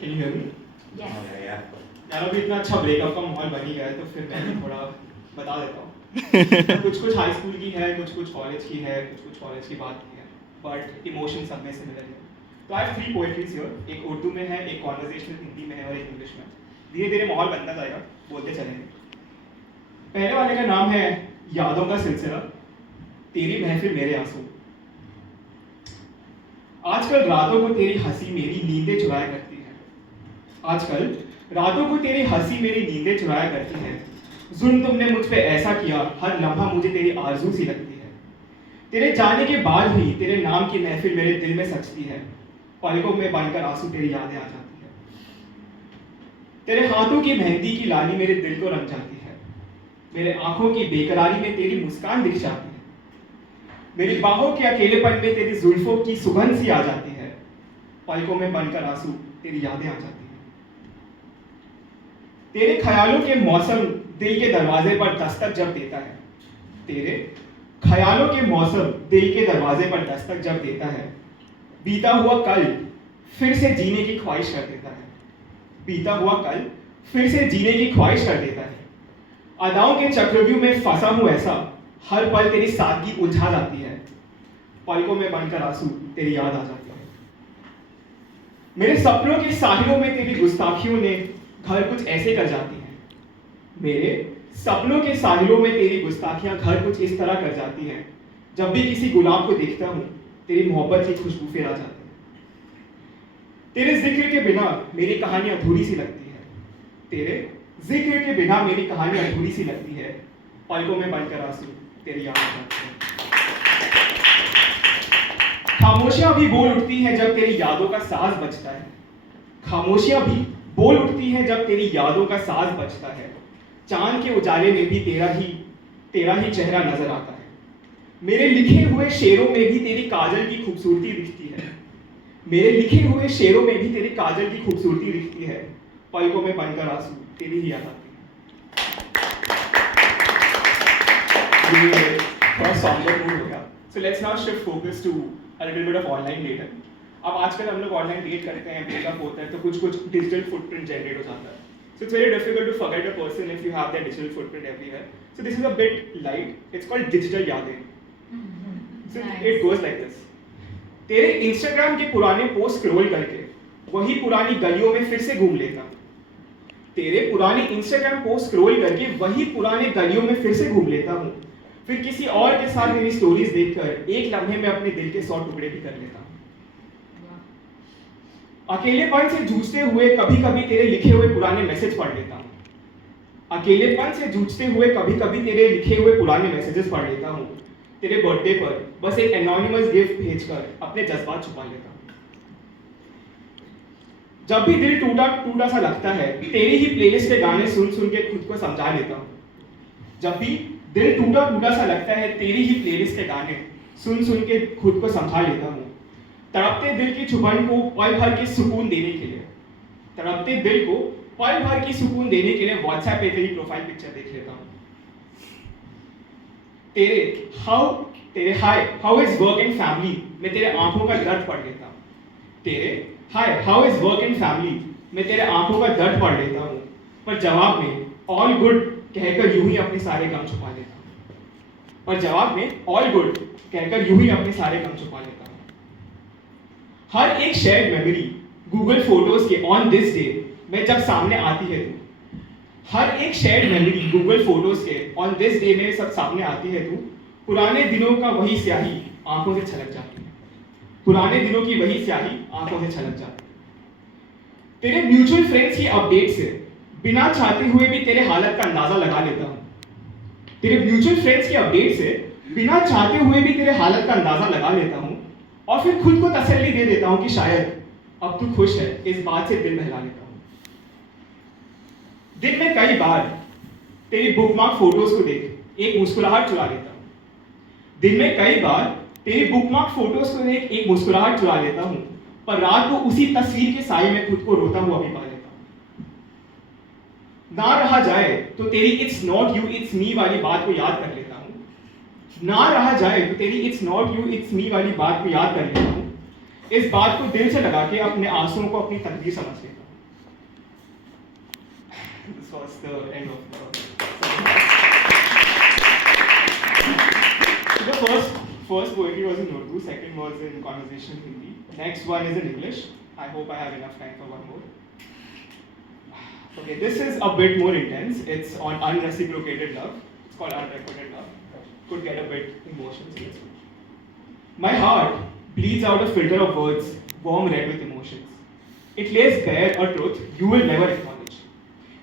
Can you hear me? Yes. यार अभी इतना अच्छा ब्रेकअप का माहौल बन ही गया है तो फिर मैं थोड़ा बता देता हूँ। कुछ कुछ हाई स्कूल की है, कुछ कुछ कॉलेज की है, कुछ कुछ कॉलेज की बात की है, बट इमोशन सब में सिमिलर है। तो आई हैव 3 पोएट्रीज हियर, एक उर्दू में है, एक कॉन्वर्सेशनल हिंदी में है और एक इंग्लिश में। धीरे धीरे माहौल बनता जाएगा, बोलते चलेंगे। पहले वाले का नाम है यादों का सिलसिला, तेरी महफिल मेरे आंसू। आजकल रातों को तेरी हंसी मेरी नींदें चुराया करती है। आजकल रातों को तेरी हंसी मेरी नींदें चुराया करती है। जुल्म तुमने मुझ पे ऐसा किया, हर लम्हा मुझे तेरी आरज़ू सी लगती है। तेरे जाने के बाद भी तेरे नाम की महफिल मेरे दिल में सजती है। पलकों में बनकर आंसू तेरी यादें आ जाती है। तेरे हाथों की मेहंदी की लाली मेरे दिल को रंग जाती है। मेरे आंखों की बेकरारी में तेरी मुस्कान दिख जाती है। मेरी बाहों के अकेलेपन में तेरी जुल्फों की सुगंध सी आ जाती है। पलकों में बनकर आंसू तेरी यादें आ जाती है। तेरे ख्यालों के मौसम दिल के दरवाजे पर दस्तक जब देता है। तेरे ख्यालों के मौसम दिल के दरवाजे पर दस्तक जब देता है। बीता हुआ कल फिर से जीने की ख्वाहिश कर देता है। बीता हुआ कल फिर से जीने की ख्वाहिश कर देता है। अदाओं के चक्रव्यूह में फंसा हूं ऐसा, हर पल तेरी सादगी उलझा जाती है। पलकों में बनकर आंसू तेरी याद आ जाती है। मेरे सपनों के साहिलों में तेरी गुस्ताखियों ने घर कुछ ऐसे कर जाती हैं। मेरे सपनों के साहिलों में तेरी गुस्ताखियां घर कुछ इस तरह कर जाती हैं। जब भी किसी गुलाब को देखता हूं, तेरी मोहब्बत की खुशबू फिर आ जाती है। तेरे जिक्र के बिना मेरी कहानी अधूरी सी लगती है। तेरे जिक्र के बिना मेरी कहानी अधूरी सी लगती है। पलकों में बनकर आंसू तेरी याद आ जाती है। खामोशियां भी बोल उठती हैं जब तेरी यादों का साज बजता है। खामोशियां भी बोल उठती हैं जब तेरी यादों का साज बजता है। चांद के उजाले में भी तेरा ही चेहरा नजर आता है। मेरे लिखे हुए शेरों में भी तेरी काजल की खूबसूरती दिखती है। मेरे लिखे हुए शेरों में भी तेरी काजल की खूबसूरती दिखती है। पलकों में बनकर आंसू तेरी ही याद आती है। ये थोड़ा सॉम्बर मूड हो गया। So let's now shift focus to a little bit of online dating. अब आजकल हम लोग ऑनलाइन डेट करते हैं, ब्रेकअप होता है तो कुछ कुछ डिजिटल फुटप्रिंट जनरेट हो जाता है। So it's very difficult to forget a person if you have their digital footprint everywhere. So this is a bit light. It's called digital यादें. So Nice. it goes like this. तेरे Instagram के पुराने post scroll करके वही पुरानी गलियों में फिर से घूम लेता हूँ। तेरे पुराने Instagram पोस्ट स्क्रॉल करके वही पुराने गलियों में फिर से घूम लेता हूँ। फिर किसी और के साथ मेरी स्टोरीज देखकर एक लम्हे में अपने दिल के 100 टुकड़े भी कर लेता हूँ। अकेलेपन से जूझते हुए कभी कभी तेरे लिखे हुए पुराने मैसेज पढ़ लेता हूँ। अकेलेपन से जूझते हुए कभी कभी तेरे लिखे हुए पुराने मैसेजेस पढ़ लेता हूँ। तेरे बर्थडे पर बस एक एनोनिमस गिफ्ट भेजकर अपने जज्बात छुपा लेता हूँ। जब भी दिल टूटा टूटा सा लगता है, तेरी ही प्लेलिस्ट के गाने सुन सुन के खुद को समझा लेता हूँ। जब भी दिल टूटा टूटा सा लगता है, तेरी ही प्लेलिस्ट के गाने सुन सुन के खुद को समझा लेता हूँ। तड़पते दिल की चुभन को पल भर के सुकून देने के लिए, तड़पते दिल को पल भर की सुकून देने के लिए व्हाट्सएप पे तेरी प्रोफाइल पिक्चर देख लेता हूँ। तेरे how is work and family में तेरे आंखों का दर्द पढ़ लेता हूँ। तेरे how is work and family में तेरे आंखों का दर्द पढ़ लेता हूँ, पर जवाब में ऑल गुड कहकर यूं ही अपने सारे गम छुपा लेता हूँ। पर जवाब में ऑल गुड कहकर यूं ही अपने सारे गम छुपा लेता हूँ। हर एक शेयर्ड मेमोरी गूगल फोटोज के ऑन दिस डे में जब सामने आती है तू, हर एक शेयर्ड मेमोरी गूगल फोटोज के ऑन दिस डे में सब सामने आती है तू, पुराने दिनों का वही स्याही आंखों से छलक जाती है। पुराने दिनों की वही स्याही आंखों से छलक जाती है। तेरे म्यूचुअल फ्रेंड्स की अपडेट से बिना चाहते हुए भी तेरे हालत का अंदाजा लगा लेता हूँ। तेरे म्यूचुअल फ्रेंड्स की अपडेट से बिना चाहते हुए भी तेरे हालत का अंदाजा लगा लेता हूँ और फिर खुद को तसल्ली दे देता हूं कि शायद अब तू खुश है, इस बात से दिल बहला लेता हूं। दिन में कई बार तेरी बुकमार्क फोटोज को देख एक मुस्कुराहट चुरा लेता हूं। दिन में कई बार तेरी बुकमार्क फोटोज को देख एक मुस्कुराहट चुरा लेता हूं, पर रात को उसी तस्वीर के साए में खुद को रोता हुआ भी पा लेता हूं। ना रहा जाए तो तेरी it's not you it's me वाली बात को याद कर लेता हूं। ना रहा जाए तो तेरी it's not you it's me वाली बात को याद कर लेता हूँ। इस बात को दिल से लगा के अपने आंसुओं को अपनी तकदीर समझ लेता हूँ। this was the end of the. So the first poetry was in Urdu, second was in conversational Hindi. Next one is in English. I hope I have enough time for one more. Okay, this is a bit more intense. It's on unreciprocated love. It's called unrequited love. Could get a bit emotional. So let's go. My heart bleeds out a filter of words, warm red with emotions. It lays bare a truth you will never acknowledge,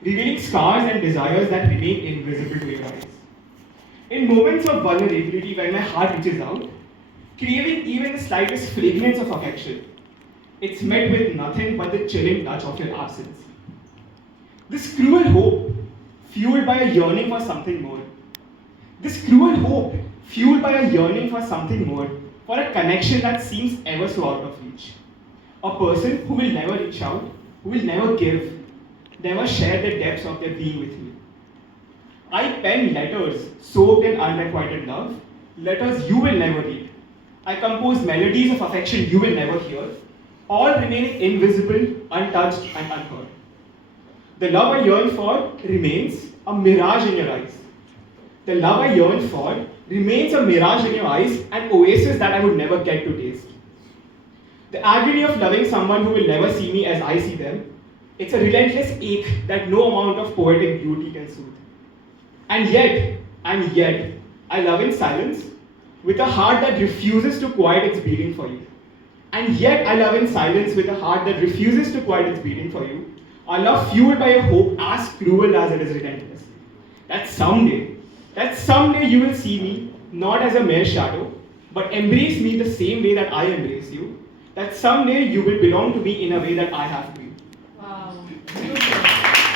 revealing scars and desires that remain invisible to your eyes. In moments of vulnerability, when my heart reaches out, craving even the slightest fragrance of affection, it's met with nothing but the chilling touch of your absence. This cruel hope, fueled by a yearning for something more. This cruel hope, fueled by a yearning for something more, for a connection that seems ever so out of reach. A person who will never reach out, who will never give, never share the depths of their being with me. I pen letters soaked in unrequited love, letters you will never read. I compose melodies of affection you will never hear, all remaining invisible, untouched, and unheard. The love I yearn for remains a mirage in your eyes. The love I yearn for remains a mirage in your eyes, an oasis that I would never get to taste. The agony of loving someone who will never see me as I see them, it's a relentless ache that no amount of poetic beauty can soothe. And yet, I love in silence with a heart that refuses to quiet its beating for you. And yet, I love in silence with a heart that refuses to quiet its beating for you. A love fueled by a hope as cruel as it is relentless. That someday you will see me not as a mere shadow, but embrace me the same way that I embrace you. That someday you will belong to me in a way that I have to you. Wow.